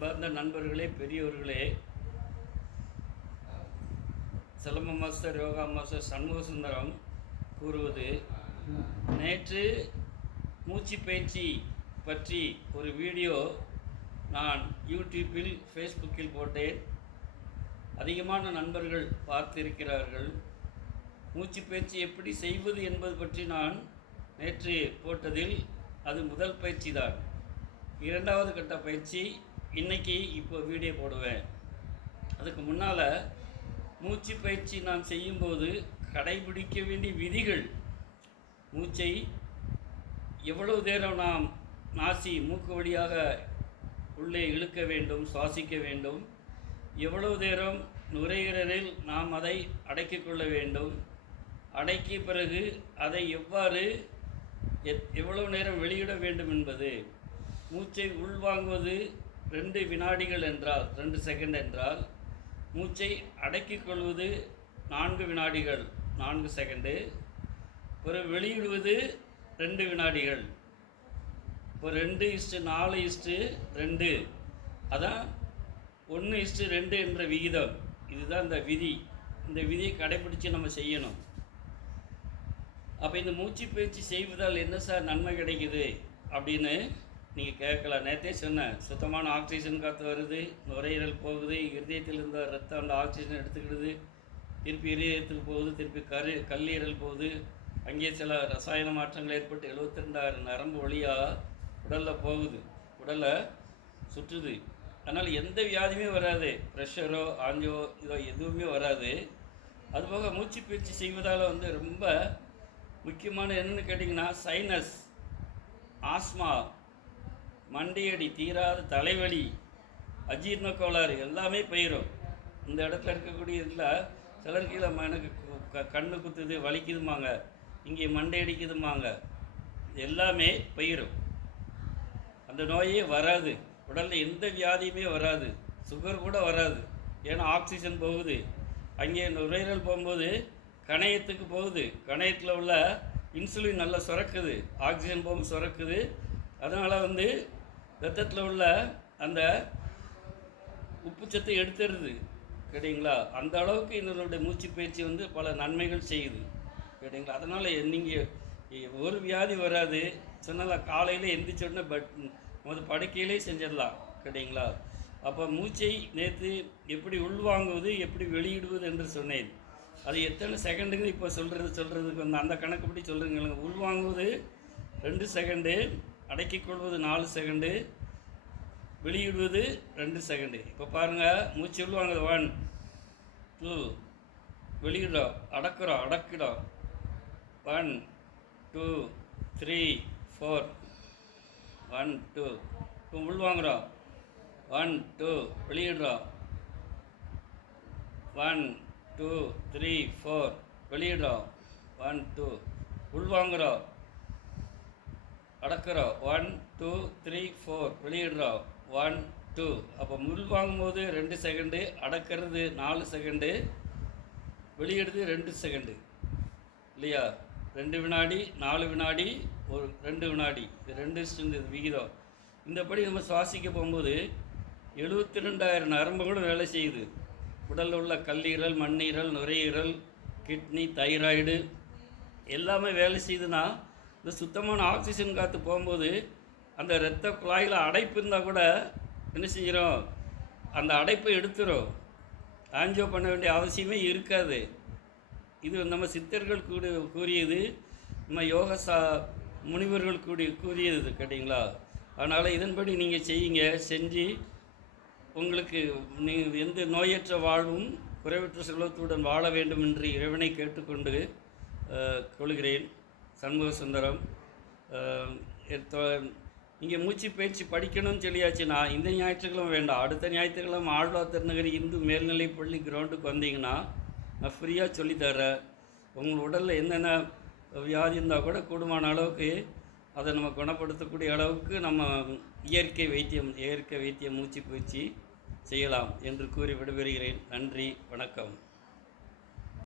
அன்பார்ந்த நண்பர்களே, பெரியோர்களே, சிலம்ப மாஸ்டர், யோகா மாஸ்டர் சண்முக சுந்தரம் கூறுவது, நேற்று மூச்சு பயிற்சி பற்றி ஒரு வீடியோ நான் யூடியூப்பில், ஃபேஸ்புக்கில் போட்டேன். அதிகமான நண்பர்கள் பார்த்திருக்கிறார்கள். மூச்சு பயிற்சி எப்படி செய்வது என்பது பற்றி நான் நேற்று போட்டதில் அது முதல் பயிற்சி தான். இரண்டாவது கட்ட பயிற்சி இன்றைக்கி இப்போ வீடியோ போடுவேன். அதுக்கு முன்னால் மூச்சு பயிற்சி நான் செய்யும்போது கடைபிடிக்க வேண்டிய விதிகள், மூச்சை எவ்வளவு நேரம் நாம் மூக்கு வழியாக உள்ளே இழுக்க வேண்டும், சுவாசிக்க வேண்டும், எவ்வளவு நேரம் நுரையீரலில் நாம் அதை அடக்கிக் கொள்ள வேண்டும், அடக்கிய பிறகு அதை எவ்வாறு எவ்வளவு நேரம் வெளியிட வேண்டும் என்பது, மூச்சை உள்வாங்குவது 2 வினாடிகள் என்றால் 2 செகண்ட் என்றால், மூச்சை அடக்கிக் கொள்வது 4 வினாடிகள் 4 செகண்டு, பிறகு வெளியிடுவது 2 வினாடிகள். இப்போ 2:4:2, அதான் 1:2 என்ற விகிதம். இதுதான் இந்த விதி. இந்த விதியை கடைபிடித்து நம்ம செய்யணும். அப்போ இந்த மூச்சு பயிற்சி செய்வதால் என்ன சார் நன்மை கிடைக்குது அப்படின்னு நீங்கள் கேட்கலாம். நேற்றே சொன்னேன், சுத்தமான ஆக்சிஜன் காற்று வருது, நுரையீரல் போகுது, இருதயத்தில் இருந்த ரத்தம் அந்த ஆக்சிஜன் எடுத்துக்கிடுது, திருப்பி இருதயத்துக்கு போகுது, திருப்பி கல்லீரல் போகுது, அங்கே சில ரசாயன மாற்றங்கள் ஏற்பட்டு 72,000 நரம்பு வழியாக உடலில் போகுது, உடலை சுற்றுது. அதனால் எந்த வியாதியுமே வராது, ப்ரெஷரோ ஆஞ்சியோ இதோ எதுவுமே வராது. அதுபோக மூச்சு பயிற்சி செய்வதால் ரொம்ப முக்கியமான என்னென்னு கேட்டிங்கன்னா, சைனஸ், ஆஸ்மா, மண்டையடி, தீராத தலைவலி, அஜீர்ண கோளாறு எல்லாமே போயிடும். இந்த இடத்துல இருக்கக்கூடிய இதில் சிலருக்கு எனக்கு கண்ணு குத்துது, வலிக்குதுமாங்க, இங்கே மண்டை அடிக்குதுமாங்க, எல்லாமே போயிடும். அந்த நோயே வராது, உடலில் எந்த வியாதியுமே வராது, சுகர் கூட வராது. ஏன்னா ஆக்சிஜன் போகுது, அங்கே நுரையீரல் போகும்போது கணையத்துக்கு போகுது, கணையத்தில் உள்ள இன்சுலின் நல்லா சுரக்குது, ஆக்சிஜன் போகும் சுரக்குது. அதனால் ரத்தத்தில் உள்ள அந்த உப்புச்சத்தை எடுத்துடுது, கேட்டிங்களா? அந்த அளவுக்கு இதனுடைய மூச்சு பயிற்சி பல நன்மைகள் செய்யுது, கேட்டிங்களா? அதனால் நீங்கள் ஒரு வியாதி வராது. சொன்னால் காலையில் எந்திரிச்சோடனே படுக்கையிலே செஞ்சிடலாம், கேட்டிங்களா? அப்போ மூச்சை நேற்று எப்படி உள்வாங்குவது, எப்படி வெளியிடுவது என்று சொன்னேன். அது எத்தனை செகண்டுங்க இப்போ சொல்கிறதுக்கு அந்த கணக்குப்படி சொல்கிறீங்க. உள்வாங்குவது 2 செகண்டு, அடக்கிக் கொள்வது 4 செகண்டு, வெளியிடுவது 2 செகண்டு. இப்போ பாருங்கள், மூச்சு உள்வாங்குது 1 2, வெளியிடுறோம், அடக்கிடும் 1 2 3 4 1 2. இப்போ உள்வாங்குறோம் 1 2, வெளியிடுறோம் 1 2 3 4, வெளியிடுறோம் 1 2, உள்வாங்குறோம், அடக்கிறோம் 1 2 3 4, வெளியிடுறோம் 1 2. அப்போ உள்வாங்கும் போது 2 செகண்டு, அடக்கிறது 4 செகண்டு, வெளியிடுது 2 செகண்டு, இல்லையா? 2 வினாடி, 4 வினாடி, 2 வினாடி, இது 2 விகிதம். இந்தபடி நம்ம சுவாசிக்க போகும்போது 72,000 நரம்புகளும் வேலை செய்யுது. உடலில் உள்ள கல்லீரல், மண்ணீரல், நுரையீரல், கிட்னி, தைராய்டு எல்லாமே வேலை செய்யுதுன்னா, இந்த சுத்தமான ஆக்சிஜன் காற்று போகும்போது அந்த இரத்த குழாயில் அடைப்பு இருந்தால் கூட என்ன செஞ்சிடும், அந்த அடைப்பை எடுத்துரும். ஆஞ்சியோ பண்ண வேண்டிய அவசியமே இருக்காது. இது நம்ம சித்தர்கள் கூறியது, நம்ம யோக முனிவர்கள் கூறியது, கேட்டிங்களா? அதனால் இதன்படி நீங்கள் செய்யுங்க. செஞ்சு உங்களுக்கு எந்த நோயற்ற வாழ்வும் குறைவற்ற செல்வத்துடன் வாழ வேண்டும் என்று இறைவனை கேட்டுக்கொண்டு கொள்கிறேன். சண்முக சுந்தரம். நீங்கள் மூச்சு பயிற்சி படிக்கணும்னு சொல்லியாச்சுன்னா இந்த ஞாயிற்றுக்கிழமை வேண்டாம், அடுத்த ஞாயிற்றுக்கிழமை ஆழ்வார் திருநகரி இந்து மேல்நிலைப்பள்ளி கிரவுண்டுக்கு வந்தீங்கன்னா நான் ஃப்ரீயாக சொல்லித்தரேன். உங்கள் உடலில் என்னென்ன வியாதி இருந்தால் கூட கூடுமான அளவுக்கு அதை நம்ம குணப்படுத்தக்கூடிய அளவுக்கு நம்ம இயற்கை வைத்தியம் மூச்சு பயிற்சி செய்யலாம் என்று கூறி விடைபெறுகிறேன். நன்றி, வணக்கம்.